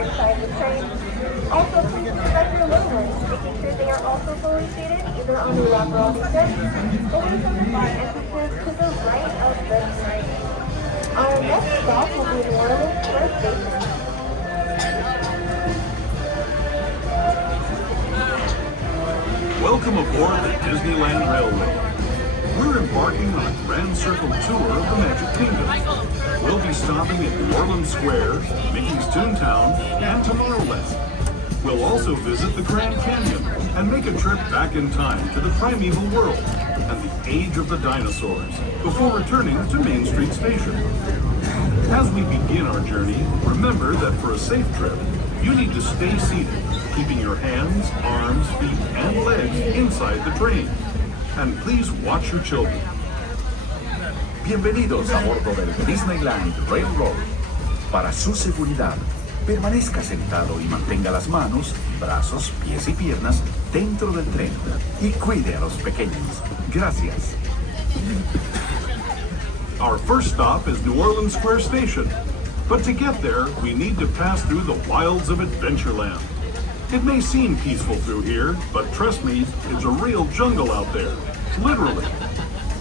inside the train. Also, please protect your little ones, making sure they are also fully seated, either on the lap or on the sit, away from the far entrances to the right of the train. Our next stop will be New Orleans Square Station. Welcome aboard the Disneyland Railroad. We're embarking on a grand circle tour of the Magic Kingdom. We'll be stopping at New Orleans Square, Mickey's Toontown, and Tomorrowland. We'll also visit the Grand Canyon and make a trip back in time to the Primeval world and the age of the dinosaurs before returning to Main Street Station. As we begin our journey, remember that for a safe trip, you need to stay seated, keeping your hands, arms, feet, and legs inside the train. And please watch your children. Bienvenidos a bordo del Disneyland Railroad. Para su seguridad, permanezca sentado y mantenga las manos, brazos, pies y piernas dentro del tren. Y cuide a los pequeños. Gracias. Our first stop is New Orleans Square Station. But to get there, we need to pass through the wilds of Adventureland. It may seem peaceful through here, but trust me, it's a real jungle out there, literally.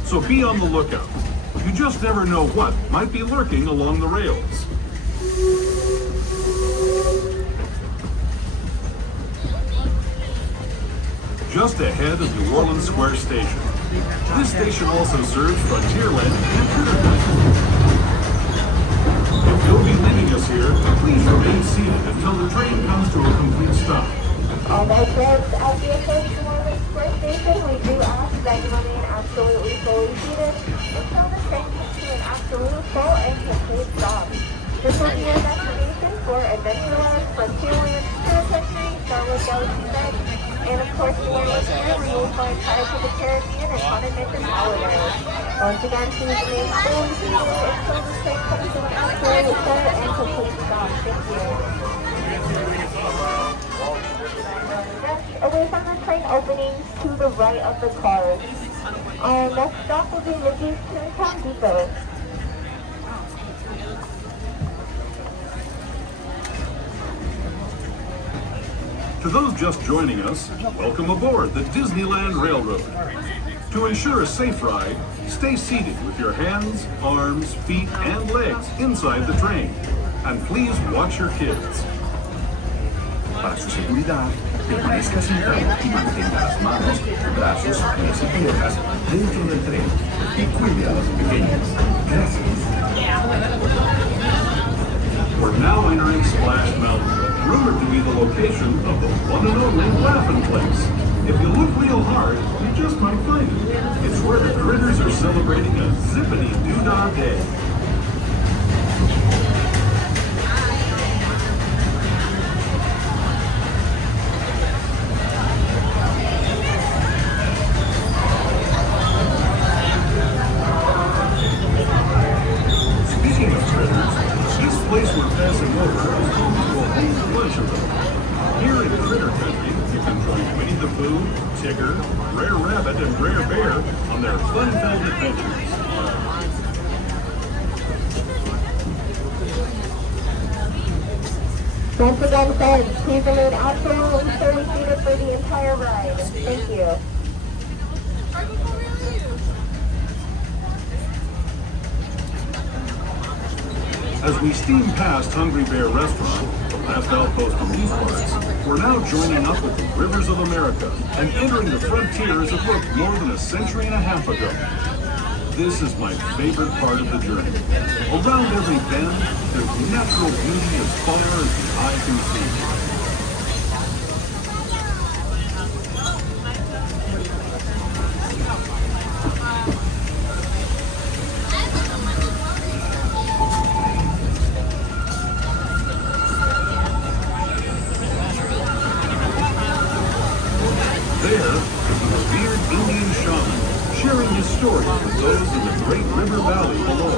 So be on the lookout. You just never know what might be lurking along the rails. Just ahead of New Orleans Square Station. This station also serves Frontierland and Adventureland. If you'll be leaving us here, please remain seated until the train comes to a complete stop. All right, folks, as we approach New Orleans Square Station, we do ask that you remain absolutely fully seated until the train comes to an absolute full and complete stop. This will be your destination for Adventureland, Frontierland, Tour Country, Star Wars Galaxy Night, and of course, New Orleans here, where you will find Pirates of the Caribbean and Haunted Mansion Holiday. Once again, please remain fully seated until the train comes to an absolute full and complete stop. Thank you. Next, away from the train openings to the right of the cars. Our next stop will be Mickey's Toontown Depot. To those just joining us, welcome aboard the Disneyland Railroad. To ensure a safe ride, stay seated with your hands, arms, feet, and legs inside the train. And please watch your kids. Para su seguridad, permanezca sentado y mantenga las manos, brazos, pies y piernas dentro del tren. Y cuide a los pequeños. Gracias. We're now entering Splash Mountain, rumored to be the location of the one and only Laughing Place. If you look real hard, you just might find it. It's where the critters are celebrating a zippity-doo-dah day. Speaking of critters, this place we're passing over is home to a whole bunch of them. Here in Critter Country, you can join Winnie the Pooh, Tigger, Brer Rabbit, and Brer Bear on their fun-filled adventures. Once again, folks, please remain absolutely fully seated for the entire ride. Thank you. As we steam past Hungry Bear Restaurant, the last outpost in these parts, we're now joining up with the Rivers of America and entering the frontiers that looked more than a century and a half ago. This is my favorite part of the journey. Around every bend, there's natural beauty as far as the eye can see. There is a revered Indian shaman sharing his stories with those in the Great River Valley below.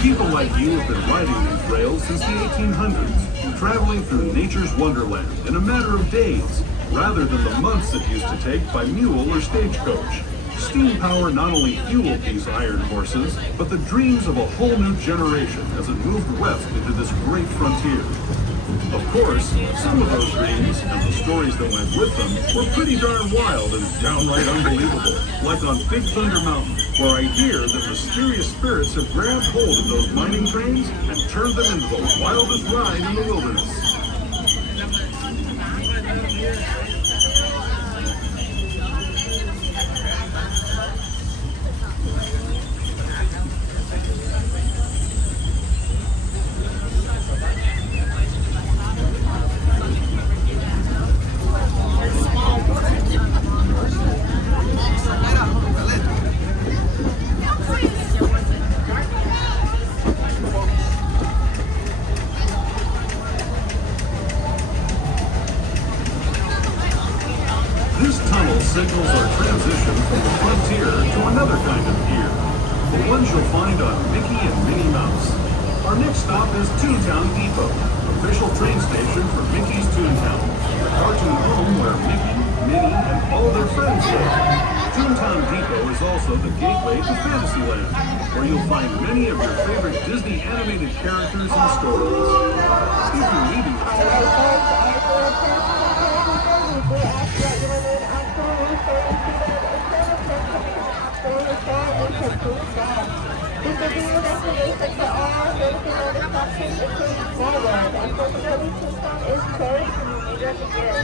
People like you have been riding these rails since the 1800s, traveling through nature's wonderland in a matter of days, rather than the months it used to take by mule or stagecoach. Steam power not only fueled these iron horses, but the dreams of a whole new generation as it moved west into this great frontier. Of course, some of those dreams and the stories that went with them were pretty darn wild and downright unbelievable, like on Big Thunder Mountain, where I hear that mysterious spirits have grabbed hold of those mining trains and turned them into the wildest ride in the wilderness. Signals our transition from the frontier to another kind of pier, the ones you'll find on Mickey and Minnie Mouse. Our next stop is Toontown Depot, official train station for Mickey's Toontown, the cartoon home where Mickey, Minnie, and all their friends live. Toontown Depot is also the gateway to Fantasyland, where you'll find many of your favorite Disney animated characters and stories. If you're leaving This will be your destination for all Disneyland attractions, including Tomorrowland. Unfortunately, Toontown is closed for the remainder of the year.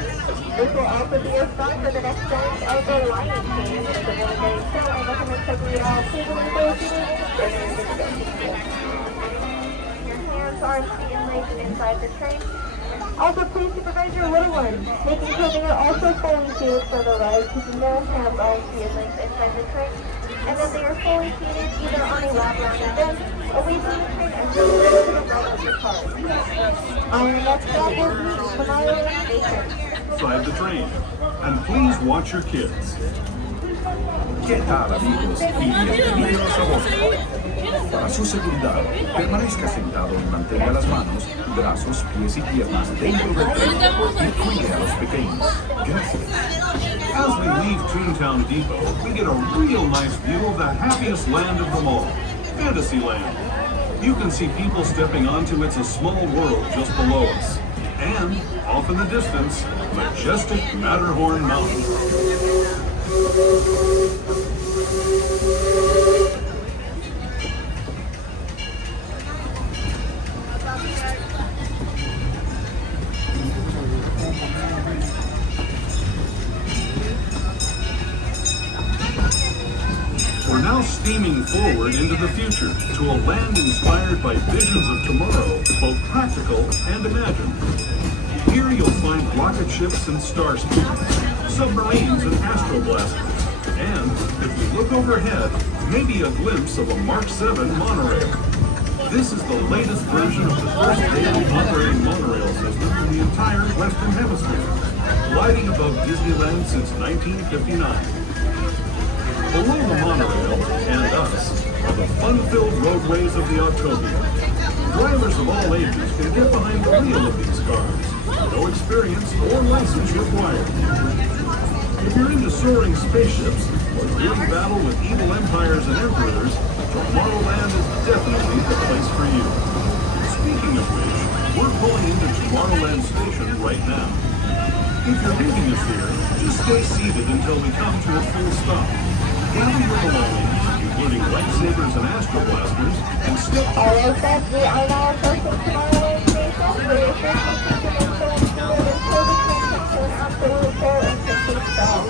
This will also be a start for the next dance of the Lion King. If you're really getting so, I recommend checking it out. Please remember to do your hands are feet and legs inside the train. Also, please supervise your little ones, making sure they are also fully seated for the ride, keeping no hands on feet and legs inside the train, and that they are fully seated either on a lap around a bend, away from the train, and to the right of your car. Our next stop will be Tomorrowland Station. inside the train. And please watch your kids. ¿Qué tal, amigos? Y bienvenidos a bordo. Para su seguridad, permanezca sentado y mantenga las manos, brazos, pies y piernas dentro del tren y cuide a los pequeños. Gracias. As we leave Toontown Depot, we get a real nice view of the happiest land of them all, Fantasyland. You can see people stepping onto It's a Small World just below us. And, off in the distance, majestic Matterhorn Mountain. We're now steaming forward into the future to a land inspired by visions of tomorrow, both practical and imagined. Here you'll find rocket ships and starspeeders, submarines and astroblasters, and, if you look overhead, maybe a glimpse of a Mark 7 monorail. This is the latest version of the first daily operating monorail system in the entire Western Hemisphere, gliding above Disneyland since 1959. Below the monorail, and us, are the fun-filled roadways of the Autopia. Drivers of all ages can get behind the wheel of these cars, no experience or license required. If you're into soaring spaceships or doing battle with evil empires and emperors, Tomorrowland is definitely the place for you. Speaking of which, we're pulling into Tomorrowland Station right now. If you're leaving us here, just stay seated until we come to a full stop. Gather your belongings, including lightsabers and astroblasters, and step All right, friends, we are now approaching Tomorrowland Station. For your safety, keep your insurance until the train comes to an absolute full and complete stop.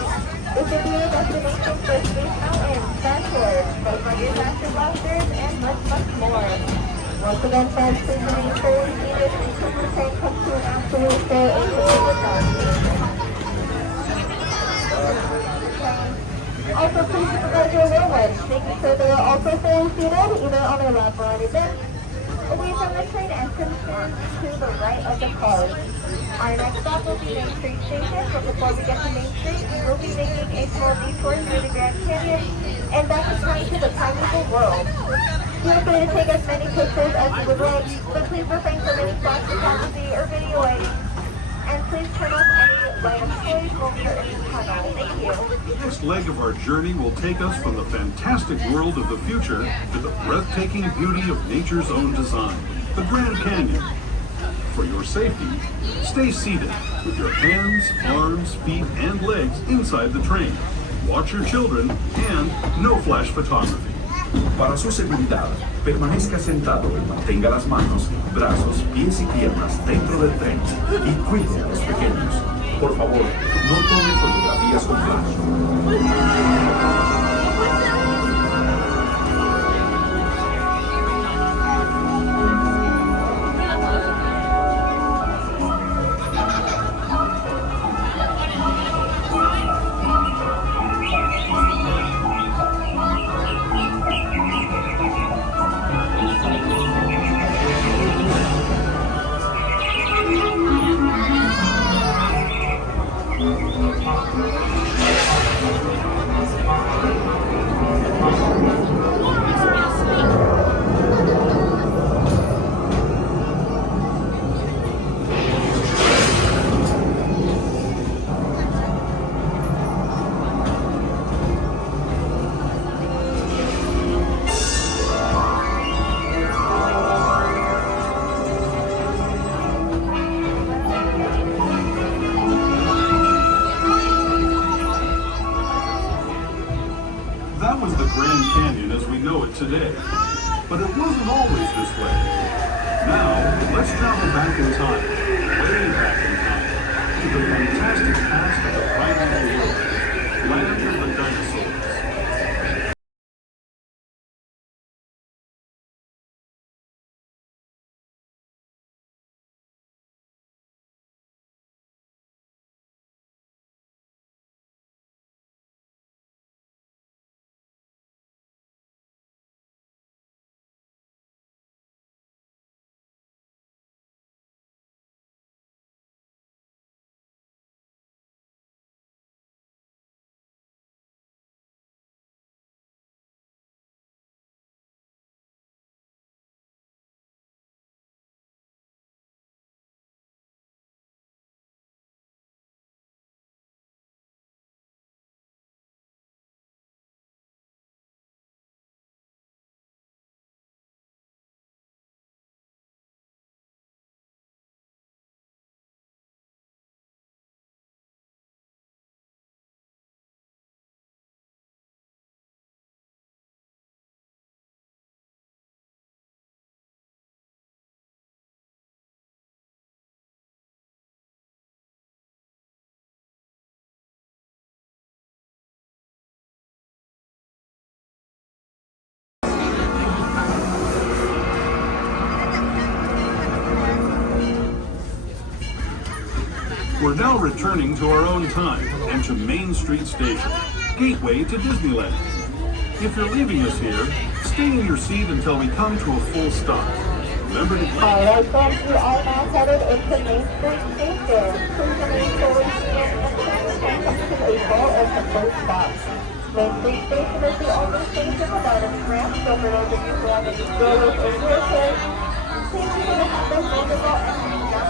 This will be your destination for Space Mountain, Adventureland, both luggage astroblasters, and much, much more. Once again, friends, please remain fully seated until the train comes to an absolute full and complete stop. Also, please supervise your little ones, making sure they are also fully seated, either on a lap or on a bench, away from the train entrance to the right of the cars. Our next stop will be Main Street Station, but before we get to Main Street, we will be making a small detour through the Grand Canyon and back in time to the Primeval world. Feel free to take as many pictures as you would like, but please refrain from any flash photography or video editing. And And please turn off any light of toys while we are in the tunnel. Thank you. The next leg of our journey will take us from the fantastic world of the future to the breathtaking beauty of nature's own design, the Grand Canyon. For your safety, stay seated with your hands, arms, feet, and legs inside the train. Watch your children and no flash photography. Para su seguridad, permanezca sentado y mantenga las manos, brazos, pies y piernas dentro del tren y cuide a los pequeños. Por favor, no tome fotografías con flash. That was the Grand Canyon as we know it today. But it wasn't always this way. Now, let's travel back in time, way back in time, to the fantastic past of the Primeval world, land of the dinosaurs. We're now returning to our own time and to Main Street Station, gateway to Disneyland. If you're leaving us here, stay in your seat until we come to a full stop. Remember to... Alright folks, we are now headed into Main Street Station. Please remain fully seated and turn to a full of the first stop. Main Street Station is the only station without a ramp, so for those of you who have any strollers or wheelchairs, please keep the handles visible and hang down